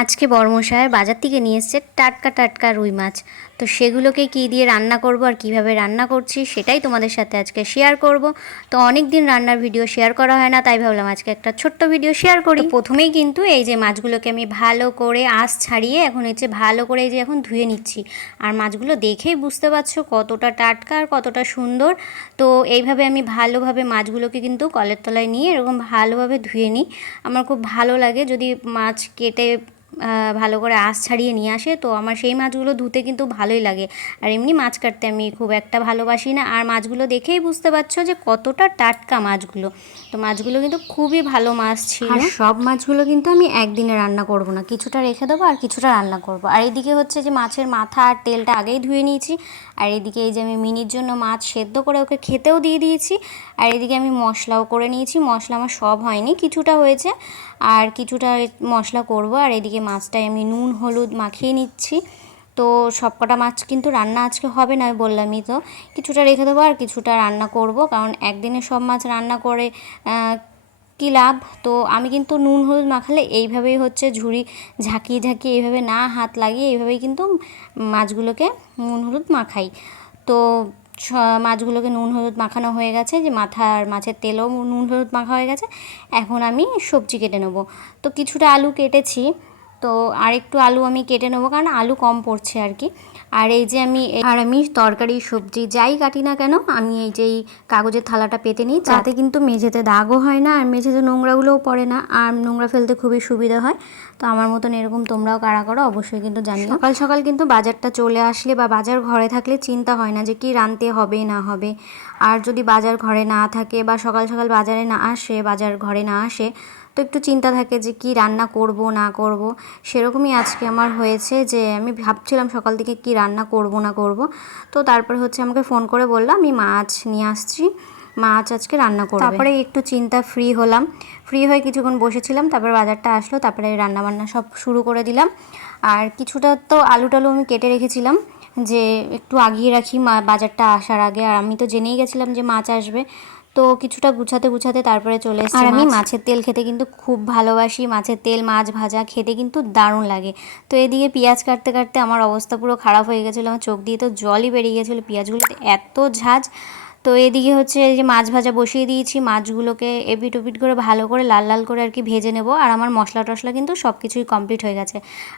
আজকে বর্মশায় বাজার থেকে নিয়ে এসছে টাটকা টাটকা রুই মাছ। তো সেগুলোকে কী দিয়ে রান্না করব আর কীভাবে রান্না করছি সেটাই তোমাদের সাথে আজকে শেয়ার করব। তো অনেক দিন রান্নার ভিডিও শেয়ার করা হয় না, তাই ভাবলাম আজকে একটা ছোট্ট ভিডিও শেয়ার করি। প্রথমেই কিন্তু এই যে মাছগুলোকে আমি ভালো করে আঁশ ছাড়িয়ে এখন হচ্ছে ভালো করে এই যে এখন ধুয়ে নিচ্ছি। আর মাছগুলো দেখেই বুঝতে পারছ কতটা টাটকা আর কতটা সুন্দর। তো এইভাবে আমি ভালোভাবে মাছগুলোকে কিন্তু কলের তলায় নিয়ে এরকম ভালোভাবে ধুয়ে নিই। আমার খুব ভালো লাগে যদি মাছ কেটে ভালো করে আঁশ ছাড়িয়ে নিয়ে আসে। তো আমার সেই মাছগুলো ধুতে কিন্তু ভালোই লাগে। আর এমনি মাছ কাটতে আমি খুব একটা ভালোবাসি না। আর মাছগুলো দেখেই বুঝতে পারছ যে কতটা টাটকা মাছগুলো। তো মাছগুলো কিন্তু খুবই ভালো মাছ ছিল। সব মাছগুলো কিন্তু আমি একদিনে রান্না করব না। কিছুটা রেখে দেবো আর কিছুটা রান্না করব। আর এইদিকে হচ্ছে যে মাছের মাথা আর তেলটা আগেই ধুয়ে নিয়েছি। আর এদিকে এই যে আমি মিনির জন্য মাছ সেদ্ধ করে ওকে খেতেও দিয়ে দিয়েছি। আর এদিকে আমি মশলাও করে নিয়েছি। মশলা আমার সব হয়নি। কিছুটা হয়েছে। আর কিছুটা মশলা করব। আর এদিকে মাছটায় আমি নুন, হলুদ মাখিয়ে নিচ্ছি। তো সবকটা মাছ কিন্তু রান্না আজকে হবে না, আমি বললামই তো। কিছুটা রেখে দেবো আর কিছুটা রান্না করব, কারণ একদিনে সব মাছ রান্না করে কী লাভ? তো আমি কিন্তু নুন, হলুদ মাখালে এইভাবেই হচ্ছে ঝুড়ি ঝাঁকিয়ে ঝাঁকিয়ে এইভাবে না হাত লাগিয়ে এইভাবেই কিন্তু মাছগুলোকে নুন, হলুদ মাখাই। তো মাছগুলোকে নুন, হলুদ মাখানো হয়ে গেছে, যে মাথা আর মাছের তেলও নুন, হলুদ মাখা হয়ে গেছে। এখন আমি সবজি কেটে নেব। তো কিছুটা আলু কেটেছি তো আর একটু আলু আমি কেটে নেব কারণ আলু কম পড়ছে আর কি। আর এই যে আমি আর আমি তরকারি সবজি যাই কাটি না কেন আমি এই যে এই কাগজের থালাটা পেতে নিই তাতে কিন্তু মেঝেতে দাগও হয় না আর মেঝেতে নোংরাগুলোও পড়ে না আর নোংরা ফেলতে খুবই সুবিধা হয়। তো আমার মতন এরকম তোমরাও কারা করো অবশ্যই কিন্তু জানিও। সকাল সকাল কিন্তু বাজারটা চলে আসলে বা বাজার ঘরে থাকলে চিন্তা হয় না যে কি রানতে হবে না হবে। আর যদি বাজার ঘরে না থাকে বা সকাল সকাল বাজারে না আসে বাজার ঘরে না আসে তো একটু চিন্তা থাকে যে কি রান্না করব, না করব। সেরকমই আজকে আমার হয়েছে যে আমি ভাবছিলাম সকাল থেকে কি রান্না করব, না করব। তো তারপরে হচ্ছে আমাকে ফোন করে বলল, আমি মাছ নিয়ে আসছি। মাছ আজকে রান্না করব। তারপরে একটু চিন্তা ফ্রি হলাম। ফ্রি হয়ে কিছুক্ষণ বসেছিলাম, তারপরে বাজারটা আসলো, তারপরে রান্না বান্না সব শুরু করে দিলাম। আর কিছুটা তো আলু টালু আমি কেটে রেখেছিলাম, যে একটু আগিয়ে রাখি মা বাজারটা আসার আগে। আর আমি তো জেনেই গেছিলাম যে মাছ আসবে। তো কিছুটা গুছাতে গুছাতে তারপরে চলে এসেছি আর আমি মাছের তেল খেতে কিন্তু খুব ভালোবাসি। মাছের তেল মাছ ভাজা খেতে কিন্তু দারুণ লাগে। তো এদিকে পেঁয়াজ কাটতে কাটতে আমার অবস্থা পুরো খারাপ হয়ে গেছিল। আমার চোখ দিয়ে তো জলই বেরিয়ে গেছিল। পেঁয়াজগুলোতে এত ঝাঁজ তো এদিকে হচ্ছে এই যে মাছ ভাজা বসিয়ে দিয়েছি, মাছগুলোকে এপিট ওপিট করে ভালো করে লাল লাল করে আর কি ভেজে নেব। আর আমার মশলা টশলা কিন্তু সব কিছুই কমপ্লিট হয়ে গেছে।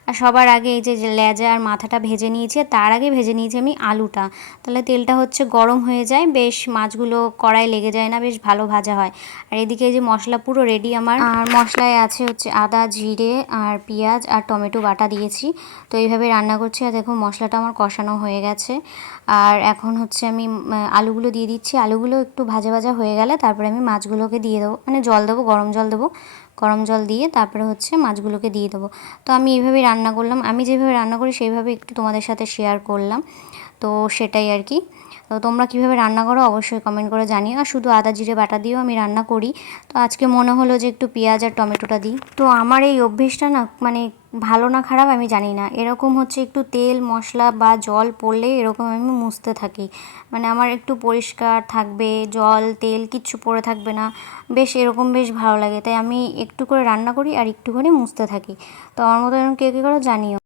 আর সবার আগে এই যে লেজা আর মাথাটা ভেজে নিয়েছি তার আগে ভেজে নিয়েছি আমি আলুটা। তাহলে তেলটা হচ্ছে গরম হয়ে যায়, বেশ মাছগুলো কড়াই লেগে যায় না, বেশ ভালো ভাজা হয়। আর এদিকে এই যে মশলা পুরো রেডি আমার। আর মশলায় আছে হচ্ছে আদা, জিরে, আর পেঁয়াজ, আর টমেটো বাটা দিয়েছি। তো এইভাবে রান্না করছি। আর দেখো মশলাটা আমার কষানো হয়ে গেছে। আর এখন হচ্ছে আমি, আলুগুলো দিয়ে দিচ্ছি, আলুগুলো একটু ভাজা ভাজা হয়ে গেলে তারপরে আমি মাছগুলোকে দিয়ে দেবো। মানে জল দেবো, গরম জল দেবো। গরম জল দিয়ে তারপরে হচ্ছে মাছগুলোকে দিয়ে দেবো। তো আমি এইভাবেই রান্না করলাম। আমি যেভাবে রান্না করি সেইভাবে একটু তোমাদের সাথে শেয়ার করলাম। তো সেটাই আর কি। তো তোমরা কীভাবে রান্না করো অবশ্যই কমেন্ট করে জানিও। আর শুধু আদা, জিরে, বাটা দিয়েও আমি রান্না করি। তো আজকে মনে হলো যে একটু পেঁয়াজ আর টমেটোটা দিই। তো আমার এই অভ্যেসটা না মানে ভালো না খারাপ আমি জানি না। এরকম হচ্ছে একটু তেল, মশলা বা জল পড়লে এরকম আমি মুছতে থাকি। মানে আমার একটু পরিষ্কার থাকবে, জল, তেল কিচ্ছু পড়ে থাকবে না। বেশ এরকম বেশ ভালো লাগে। তাই আমি একটু করে রান্না করি আর একটুখানি মুছতে থাকি। তো আমার মতো এরকম কে কী করো জানিও।